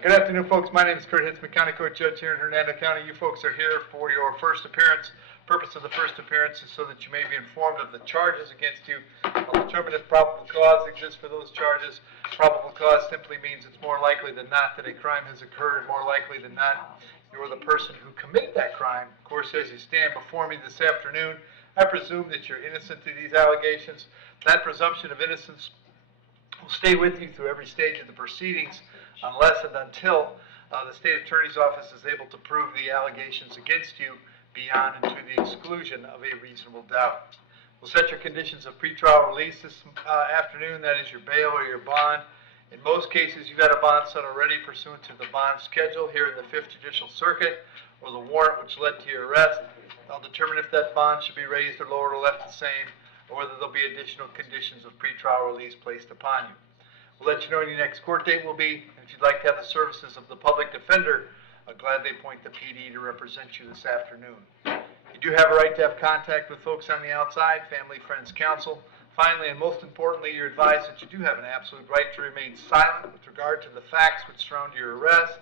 Good afternoon, folks. My name is Kurt Hitzemann, County Court Judge here in Hernando County. You folks are here for your first appearance. Purpose of the first appearance is so that you may be informed of the charges against you. I'll determine if probable cause exists for those charges. Probable cause simply means it's more likely than not that a crime has occurred, more likely than not you're the person who committed that crime. Of course, as you stand before me this afternoon, I presume that you're innocent to these allegations. That presumption of innocence will stay with you through every stage of the proceedings unless and until the state attorney's office is able to prove the allegations against you beyond and to the exclusion of a reasonable doubt. We'll set your conditions of pretrial release this afternoon. That is your bail or your bond. In most cases, you've got a bond set already pursuant to the bond schedule here in the 5th Judicial Circuit, or the warrant which led to your arrest. I'll determine if that bond should be raised or lowered or left the same, or whether there'll be additional conditions of pretrial release placed upon you. We'll let you know when your next court date will be, and if you'd like to have the services of the public defender, I'll gladly appoint the PD to represent you this afternoon. You do have a right to have contact with folks on the outside, family, friends, counsel. Finally, and most importantly, you're advised that you do have an absolute right to remain silent with regard to the facts which surround your arrest.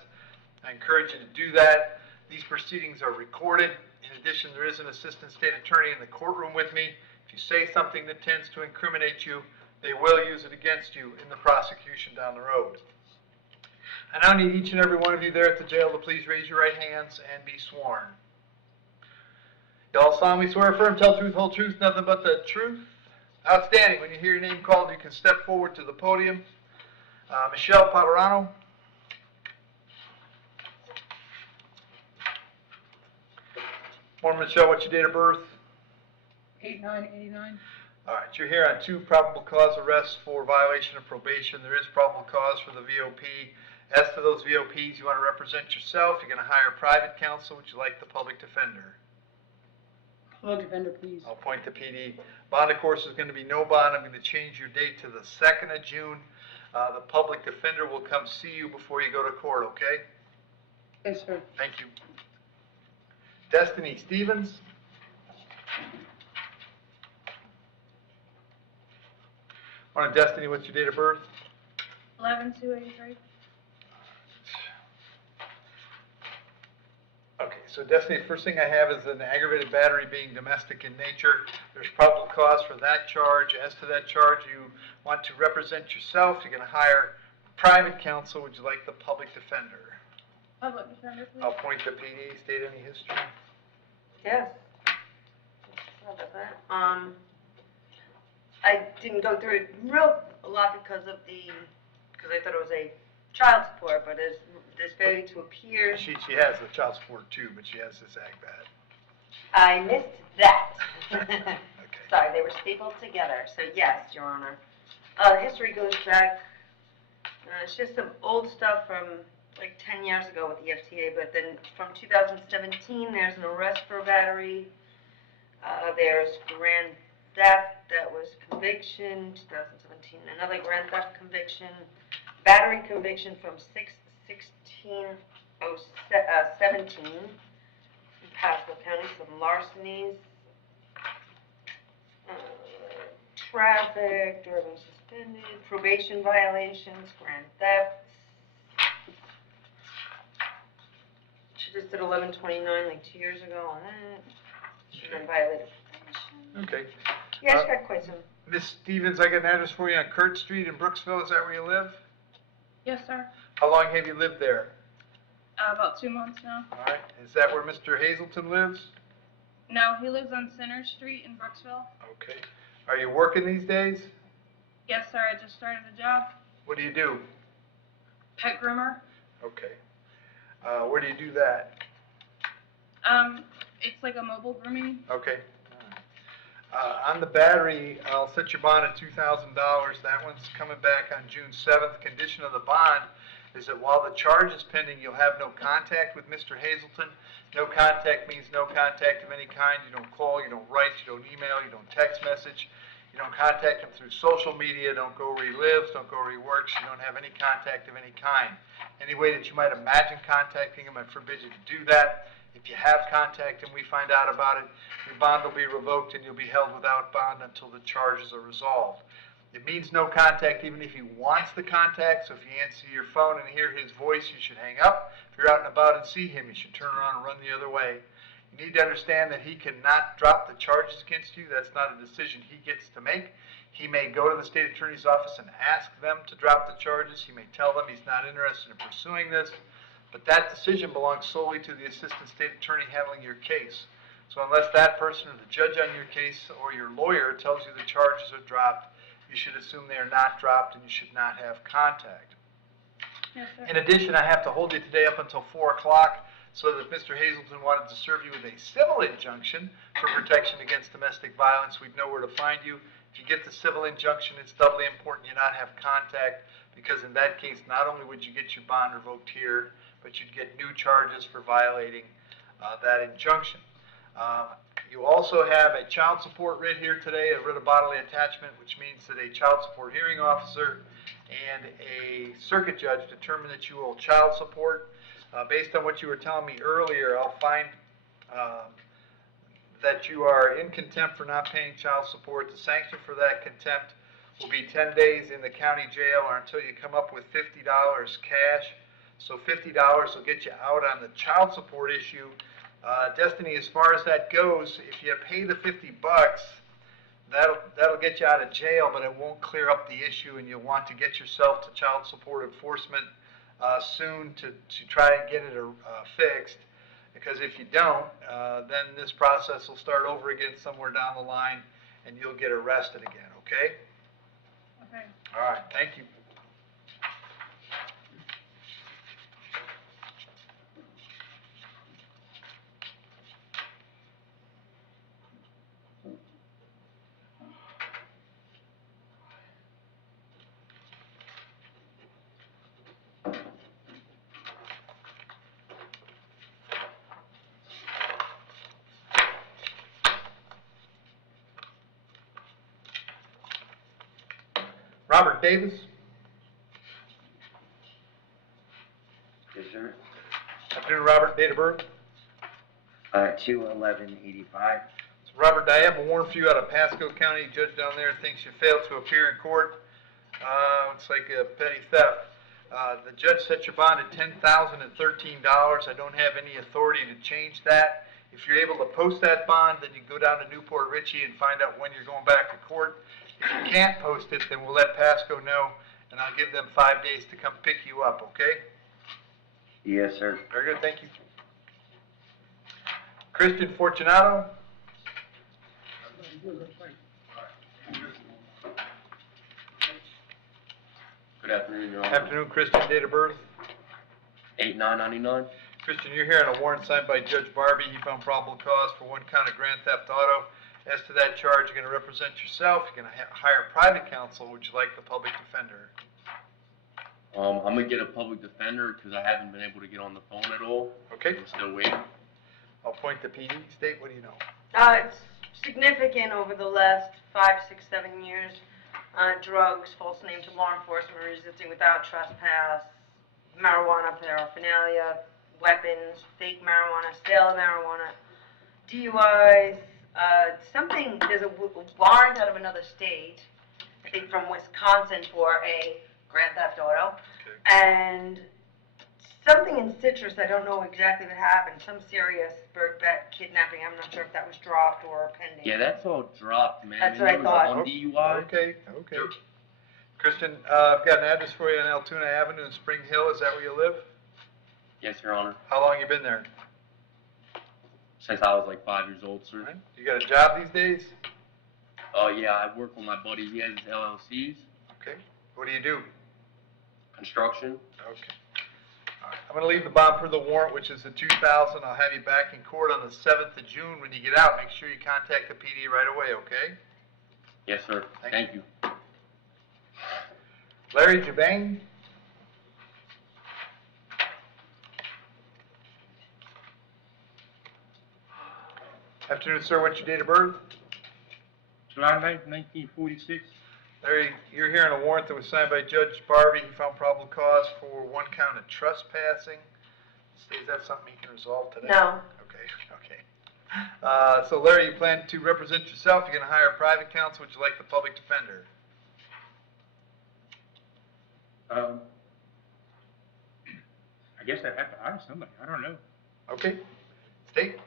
I encourage you to do that. These proceedings are recorded. In addition, there is an assistant state attorney in the courtroom with me. If you say something that tends to incriminate you, they will use it against you in the prosecution down the road. I now need each and every one of you there at the jail to please raise your right hands and be sworn. You all solemnly swear, affirm, tell the truth, whole truth, nothing but the truth. Outstanding. When you hear your name called, you can step forward to the podium. Michelle Paderano. Morning, Michelle. What's your date of birth? 8/9/89. All right. You're here on 2 probable cause arrests for violation of probation. There is probable cause for the VOP. As to those VOPs, you want to represent yourself. You're going to hire private counsel. Would you like the public defender? Public defender, please. I'll appoint the PD. Bond, of course, is going to be no bond. I'm going to change your date to the 2nd of June. The public defender will come see you before you go to court, okay? Yes, sir. Thank you. Destiny Stevens. Morning, Destiny. What's your date of birth? 11/2/83. Okay, so Destiny, the first thing I have is an aggravated battery being domestic in nature. There's probable cause for that charge. As to that charge, you want to represent yourself. You're going to hire private counsel. Would you like the public defender? Public defender, please. I'll appoint the PD. State any history. Yes. Sorry about that. I didn't go through it a lot because I thought it was a child support, but there's failing to appear. She has the child support too, but she has this ag bat. I missed that. Okay. Sorry, they were stapled together. So yes, Your Honor. History goes back. It's just some old stuff from like 10 years ago with the FTA, but then from 2017, there's an arrest for battery. There's grand theft, that was conviction, 2017, another grand theft conviction, battery conviction from 6/16/17 in Pasco County, some larcenies, traffic, driving suspended, probation violations, grand thefts. She just did 11/29 like 2 years ago on that. And then violated probation. Okay. Yeah, she got quite some. Miss Stevens, I got an address for you on Kurt Street in Brooksville. Is that where you live? Yes, sir. How long have you lived there? About 2 months now. All right. Is that where Mr. Hazelton lives? No, he lives on Center Street in Brooksville. Okay. Are you working these days? Yes, sir. I just started the job. What do you do? Pet groomer. Okay. Where do you do that? It's like a mobile grooming. Okay. On the battery, I'll set your bond at $2,000. That one's coming back on June 7th. Condition of the bond is that while the charge is pending, you'll have no contact with Mr. Hazelton. No contact means no contact of any kind. You don't call, you don't write, you don't email, you don't text message. You don't contact him through social media. Don't go where he lives. Don't go where he works. You don't have any contact of any kind. Any way that you might imagine contacting him, I forbid you to do that. If you have contact and we find out about it, your bond will be revoked and you'll be held without bond until the charges are resolved. It means no contact even if he wants the contact, so if you answer your phone and hear his voice, you should hang up. If you're out and about and see him, you should turn around and run the other way. You need to understand that he cannot drop the charges against you. That's not a decision he gets to make. He may go to the state attorney's office and ask them to drop the charges. He may tell them he's not interested in pursuing this, but that decision belongs solely to the assistant state attorney handling your case. So unless that person or the judge on your case or your lawyer tells you the charges are dropped, you should assume they are not dropped and you should not have contact. Yes, sir. In addition, I have to hold you today up until 4 o'clock so that if Mr. Hazelton wanted to serve you with a civil injunction for protection against domestic violence, we'd know where to find you. If you get the civil injunction, it's doubly important you not have contact, because in that case, not only would you get your bond revoked here, but you'd get new charges for violating that injunction. You also have a child support writ here today, a writ of bodily attachment, which means that a child support hearing officer and a circuit judge determine that you owe child support. Based on what you were telling me earlier, I'll find that you are in contempt for not paying child support. The sanction for that contempt will be 10 days in the county jail or until you come up with $50 cash. So $50 will get you out on the child support issue. Destiny, as far as that goes, if you pay the $50, that'll get you out of jail, but it won't clear up the issue, and you'll want to get yourself to child support enforcement soon to try and get it fixed. Because if you don't, then this process will start over again somewhere down the line, and you'll get arrested again. Okay? Okay. All right. Thank you. Robert Davis. Yes, sir. Afternoon, Robert. Date of birth? 2/11/85. So, Robert, I have a warrant for you out of Pasco County. Judge down there thinks you failed to appear in court. It's like a petty theft. The judge set your bond at $10,013. I don't have any authority to change that. If you're able to post that bond, then you go down to Newport Richey and find out when you're going back to court. If you can't post it, then we'll let Pasco know, and I'll give them 5 days to come pick you up, okay? Yes, sir. Very good, thank you. Christian Fortunato. Good afternoon, Your Honor. Afternoon, Christian. Date of birth? 8/9/99. Christian, you're here on a warrant signed by Judge Barbie. He found probable cause for 1 count of grand theft auto. As to that charge, you're going to represent yourself. You're going to hire private counsel. Would you like the public defender? I'm gonna get a public defender because I haven't been able to get on the phone at all. Okay. I'm still waiting. I'll point to PD. State, what do you know? It's significant over the last 5, 6, 7 years. Drugs, false name to law enforcement, resisting without trespass, marijuana paraphernalia, weapons, fake marijuana, sale of marijuana, DUIs, there's a warrant out of another state, I think from Wisconsin, for a grand theft auto, and something in Citrus, I don't know exactly what happened, some serious bird bat kidnapping. I'm not sure if that was dropped or pending. Yeah, that's all dropped, man. That's And what I there was thought. one DUI. Okay. Christian, I've got an address for you on Altoona Avenue in Spring Hill. Is that where you live? Yes, Your Honor. How long you been there? Since I was like 5 years old, sir. Right. You got a job these days? Oh, yeah, I work with my buddy. He has his LLCs, Okay. What do you do? construction. Okay. All right. I'm going to leave the bond for the warrant, which is the $2,000. I'll have you back in court on the 7th of June. When you get out, make sure you contact the PD right away, okay? Yes, sir. Thank you. Larry Jabang. Afternoon, sir. What's your date of birth? July 9th, 1946. Larry, you're here on a warrant that was signed by Judge Barbie. He found probable cause for 1 count of trespassing. Is that something you can resolve today? No. Okay. So Larry, you plan to represent yourself. You're going to hire a private counsel. Would you like the public defender? I guess I'd have to hire somebody, I don't know. Okay. State?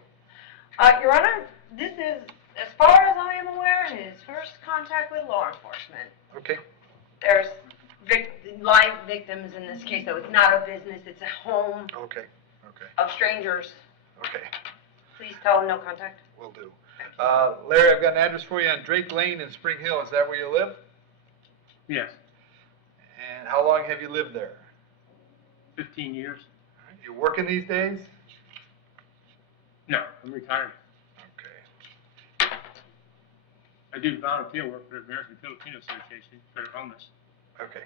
Your Honor, this is, as far as I am aware, his first contact with law enforcement. Okay. There's live victims in this case, though. It's not a business, it's a home Okay. Okay. of strangers. Okay. Please tell him no contact. Will do. Larry, I've got an address for you on Drake Lane in Spring Hill. Is that where you live? Yes, And how long have you lived there? 15 years. You working these days? No, I'm retired. Okay. I do volunteer work for the American Filipino Association for the homeless. Okay.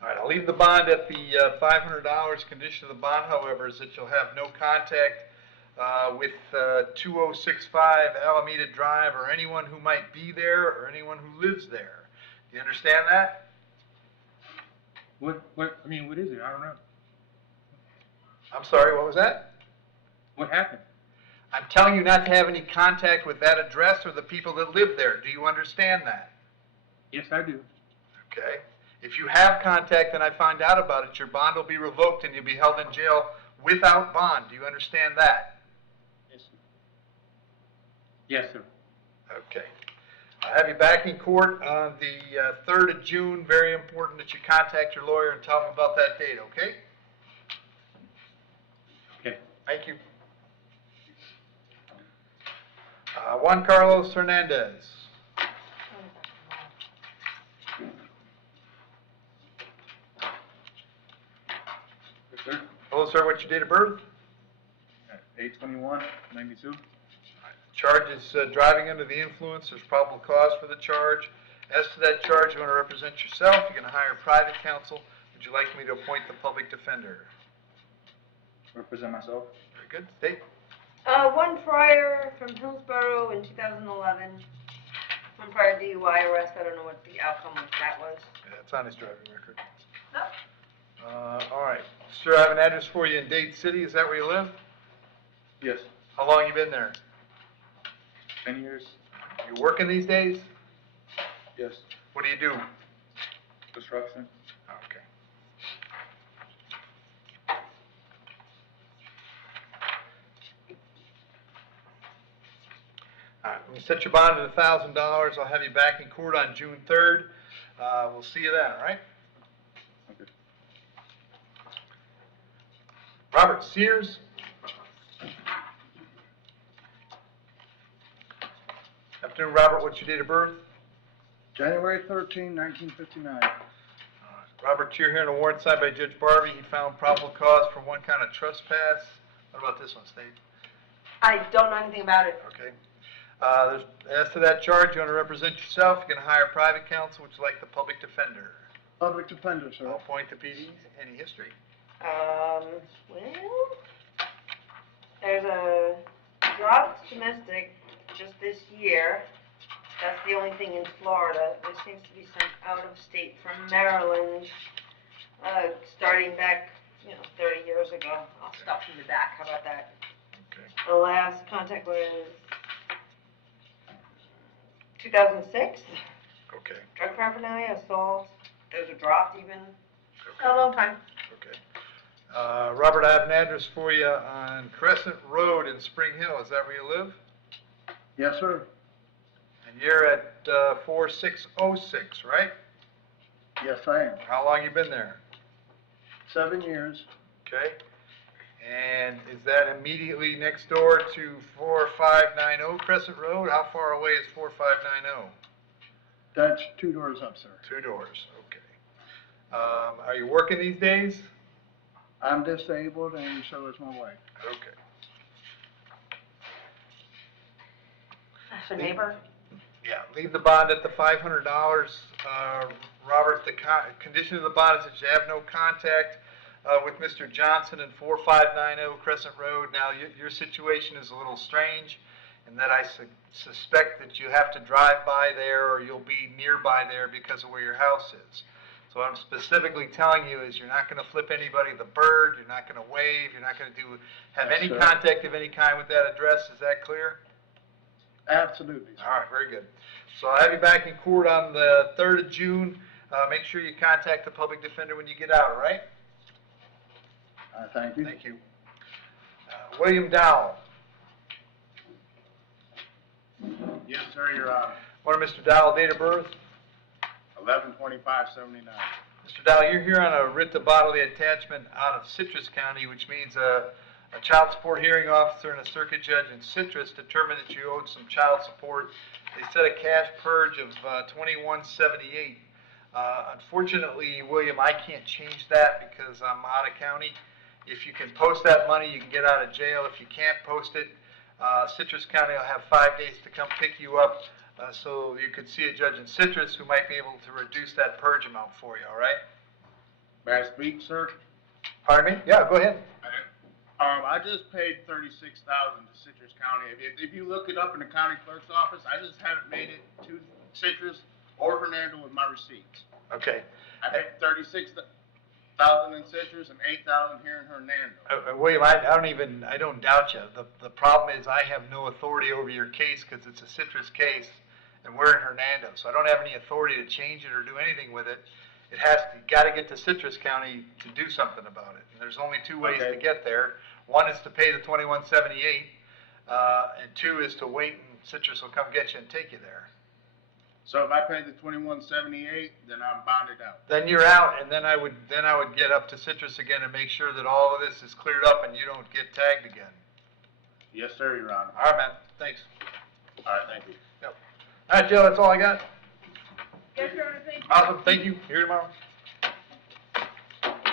All right, I'll leave the bond at the $500. Condition of the bond, however, is that you'll have no contact with 2065 Alameda Drive or anyone who might be there or anyone who lives there. Do you understand that? What is it? I don't know. I'm sorry, what was that? What happened? I'm telling you not to have any contact with that address or the people that live there. Do you understand that? Yes, I do. Okay? If you have contact and I find out about it, your bond will be revoked and you'll be held in jail without bond. Do you understand that? Yes, sir. Yes, sir. Okay. I'll have you back in court on the 3rd of June. Very important that you contact your lawyer and tell him about that date, okay? Okay. Thank you. Juan Carlos Hernandez. Yes, sir. Hello, sir. What's your date of birth? 8/21/92. Charge is driving under the influence. There's probable cause for the charge. As to that charge, you want to represent yourself. You're going to hire private counsel. Would you like me to appoint the public defender? Represent myself. Very good. State. One prior from Hillsborough in 2011. One prior DUI arrest. I don't know what the outcome of that was. Yeah, it's on his driving record. No. All right. Sir, I have an address for you in Dade City. Is that where you live? Yes. How long you been there? 10 years. You working these days? Yes. What do you do? Construction. Okay. All right, we'll set your bond at $1,000. I'll have you back in court on June 3rd. We'll see you then, all right? Okay. Robert Sears. Afternoon, Robert. What's your date of birth? January 13, 1959. Robert, you're here in a warrant signed by Judge Barbie. He found probable cause for one count of trespass. What about this one, State? I don't know anything about it. Okay. As to that charge, you want to represent yourself. You're going to hire private counsel. Would you like the public defender? Public defender, sir. I'll appoint the PD. Any history? Well, there's a dropped domestic just this year. That's the only thing in Florida. There seems to be some out of state from Maryland, starting back, 30 years ago. I'll stop in the back. How about that? Okay. The last contact was 2006. Okay. Drug paraphernalia, assault. Those are dropped even. Okay. A long time. Okay. Robert, I have an address for you on Crescent Road in Spring Hill. Is that where you live? Yes, sir. And you're at 4606, right? Yes, I am. How long you been there? 7 years. Okay. And is that immediately next door to 4590 Crescent Road? How far away is 4590? That's 2 doors up, sir. 2 doors, okay. Are you working these days? I'm disabled, and so is my wife. Okay. That's a neighbor. Yeah, leave the bond at the $500. Robert, the condition of the bond is that you have no contact with Mr. Johnson in 4590 Crescent Road. Now, your situation is a little strange in that I suspect that you have to drive by there or you'll be nearby there because of where your house is. So what I'm specifically telling you is you're not gonna flip anybody the bird, you're not gonna wave, you're not gonna have Yes, any sir. contact of any kind with that address, is that clear? Absolutely, sir. All right, very good. So I'll have you back in court on the 3rd of June. Make sure you contact the public defender when you get out, all right? Thank you. Thank you. William Dowell. Yes, sir, Your Honor. What is Mr. Dowell, date of birth? 11/25/79. Mr. Dowell, you're here on a writ of bodily attachment out of Citrus County, which means a child support hearing officer and a circuit judge in Citrus determined that you owed some child support. They set a cash purge of $21.78. Unfortunately, William, I can't change that because I'm out of county. If you can post that money, you can get out of jail. If you can't post it, Citrus County will have 5 days to come pick you up. So you could see a judge in Citrus who might be able to reduce that purge amount for you, all right? May I speak, sir? Pardon me? Yeah, go ahead. I just paid $36,000 to Citrus County. If you look it up in the county clerk's office, I just haven't made it to Citrus or Hernando with my receipts. Okay. I paid $36,000 in Citrus and $8,000 here in Hernando. William, I don't doubt you. The problem is I have no authority over your case because it's a Citrus case and we're in Hernando. So I don't have any authority to change it or do anything with it. You gotta get to Citrus County to do something about it. And there's only 2 ways to Okay. get there. One is to pay the $21.78, and 2 is to wait and Citrus will come get you and take you there. So if I pay the $21.78, then I'm bonded out. Then you're out, and then I would get up to Citrus again and make sure that all of this is cleared up and you don't get tagged again. Yes, sir, Your Honor. All right, man. Thanks. All right, thank you. All right, Joe, that's all I got. Yes, Your Honor, thank you. Awesome. Thank you. Here tomorrow.